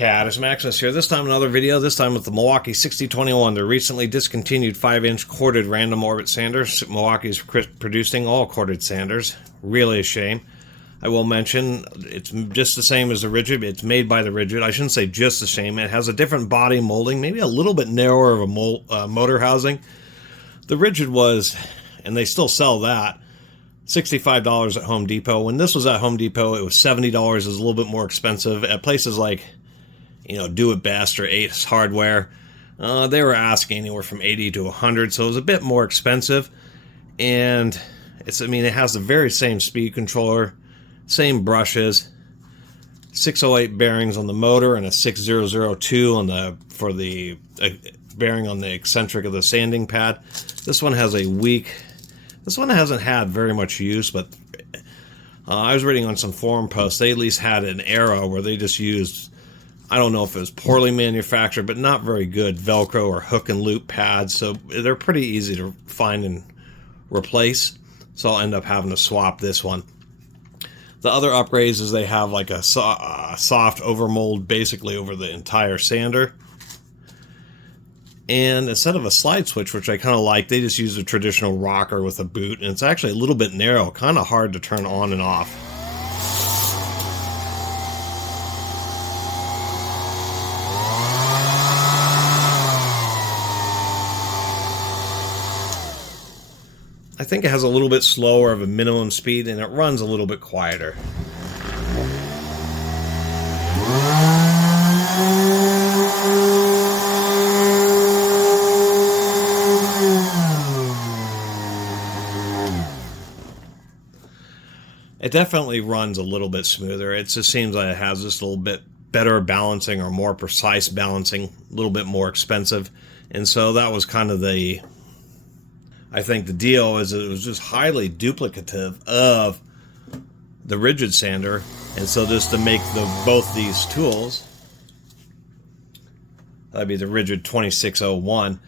Catus, Maximus here. This time another video, this time with the Milwaukee 6021, the recently discontinued 5-inch corded random orbit sanders. Milwaukee's producing all corded sanders. Really a shame. I will mention, it's just the same as the Rigid. It's made by the Rigid. I shouldn't say just the same. It has a different body molding, maybe a little bit narrower of a motor housing. The Rigid was, and they still sell that, $65 at Home Depot. When this was at Home Depot, it was $70. It was a little bit more expensive. At places like, Do It Best or Ace Hardware, they were asking anywhere from $80 to $100, so it was a bit more expensive. And it has the very same speed controller, same brushes, 608 bearings on the motor, and a 6002 for the bearing on the eccentric of the sanding pad. This one has a weak. This one hasn't had very much use, but I was reading on some forum posts, they at least had an era where they just used, I don't know if it was poorly manufactured, but not very good Velcro or hook and loop pads, so they're pretty easy to find and replace, so I'll end up having to swap this one. The other upgrades is they have like a soft overmold basically over the entire sander. And instead of a slide switch, which I kind of like, they just use a traditional rocker with a boot, and it's actually a little bit narrow, kind of hard to turn on and off. I think it has a little bit slower of a minimum speed, and it runs a little bit quieter. It definitely runs a little bit smoother. It just seems like it has just a little bit better balancing or more precise balancing, a little bit more expensive. And so that was kind of I think the deal is it was just highly duplicative of the Rigid sander. And so just to make both these tools, that'd be the Rigid 2601,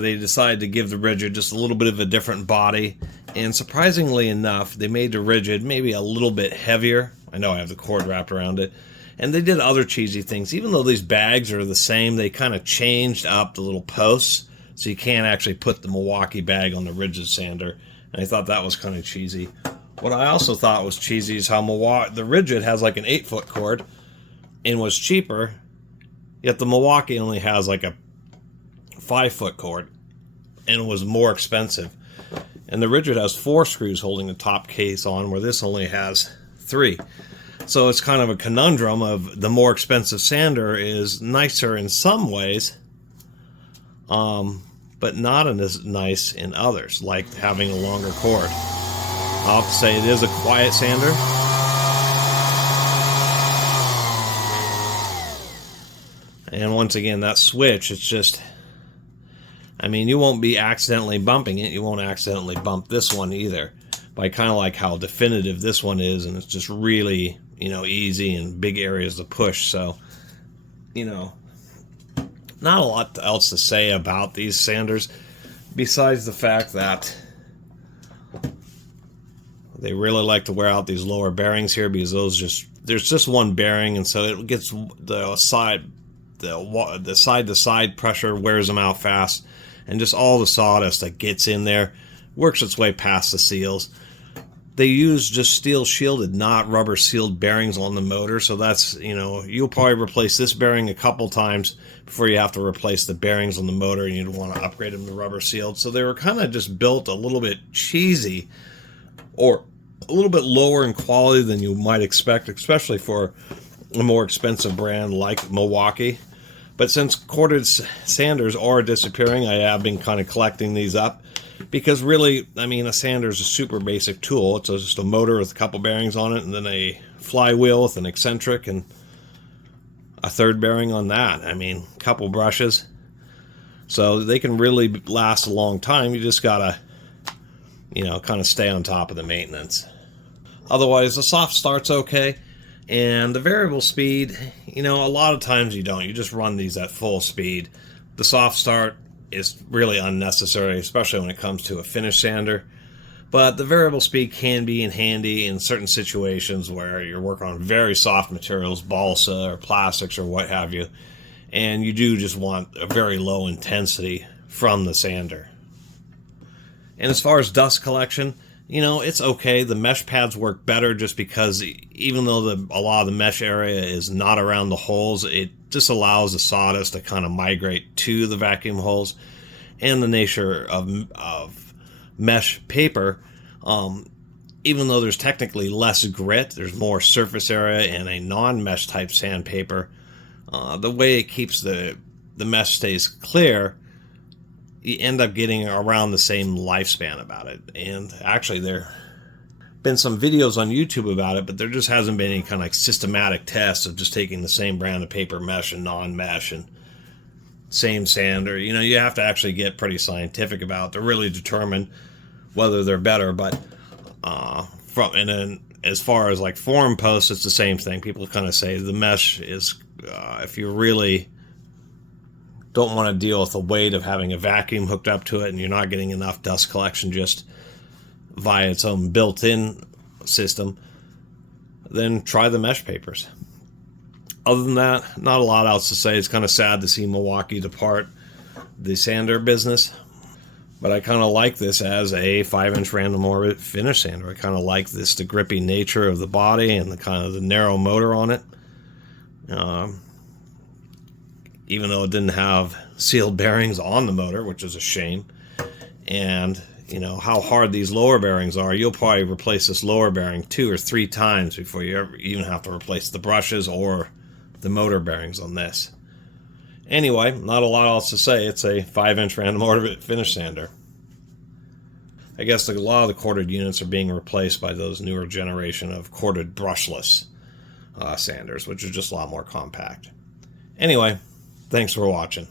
they decided to give the Rigid just a little bit of a different body. And surprisingly enough, they made the Rigid maybe a little bit heavier. I know I have the cord wrapped around it. And they did other cheesy things. Even though these bags are the same, they kind of changed up the little posts, so you can't actually put the Milwaukee bag on the Rigid sander. And I thought that was kind of cheesy. What I also thought was cheesy is how the Rigid has like an 8-foot cord and was cheaper, yet the Milwaukee only has like a 5-foot cord and was more expensive. And the Rigid has 4 screws holding the top case on, where this only has 3. So it's kind of a conundrum of the more expensive sander is nicer in some ways, but not as nice in others, like having a longer cord. I'll have to say it is a quiet sander. And once again, that switch, it's just, you won't be accidentally bumping it. You won't accidentally bump this one either. But I kind of like how definitive this one is, and it's just really, easy in big areas to push. So, not a lot else to say about these sanders, besides the fact that they really like to wear out these lower bearings here, because there's just one bearing, and so it gets the side-to-side pressure wears them out fast. And just all the sawdust that gets in there works its way past the seals. They use just steel shielded, not rubber sealed bearings on the motor. So that's, you'll probably replace this bearing a couple times before you have to replace the bearings on the motor, and you'd want to upgrade them to rubber sealed. So they were kind of just built a little bit cheesy, or a little bit lower in quality than you might expect, especially for a more expensive brand like Milwaukee. But since corded sanders are disappearing, I have been kind of collecting these up, because really, a sander is a super basic tool. It's just a motor with a couple bearings on it, and then a flywheel with an eccentric and a third bearing on that. A couple brushes. So they can really last a long time. You just gotta, kind of stay on top of the maintenance. Otherwise, the soft start's okay. And the variable speed, a lot of times you don't. You just run these at full speed. The soft start is really unnecessary, especially when it comes to a finish sander. But the variable speed can be handy in certain situations where you're working on very soft materials, balsa or plastics or what have you, and you do just want a very low intensity from the sander. And as far as dust collection, it's okay. The mesh pads work better just because even though a lot of the mesh area is not around the holes, it just allows the sawdust to kind of migrate to the vacuum holes. And the nature of mesh paper, even though there's technically less grit, there's more surface area in a non-mesh type sandpaper. The way it keeps the mesh stays clear, you end up getting around the same lifespan about it. And actually there been some videos on YouTube about it, but there just hasn't been any kind of systematic tests of just taking the same brand of paper mesh and non-mesh and same sander. You have to actually get pretty scientific about it to really determine whether they're better. But and then as far as like forum posts, it's the same thing. People kind of say the mesh is if you really don't want to deal with the weight of having a vacuum hooked up to it and you're not getting enough dust collection just via its own built-in system, then try the mesh papers. Other than that, not a lot else to say. It's kind of sad to see Milwaukee depart the sander business, but I kind of like this as a 5-inch random orbit finish sander. I kind of like the grippy nature of the body and the narrow motor on it. Even though it didn't have sealed bearings on the motor, which is a shame. And how hard these lower bearings are, you'll probably replace this lower bearing 2 or 3 times before you ever even have to replace the brushes or the motor bearings on this. Anyway, not a lot else to say. It's a 5-inch random orbit finish sander. I guess a lot of the corded units are being replaced by those newer generation of corded brushless sanders, which are just a lot more compact. Anyway, thanks for watching.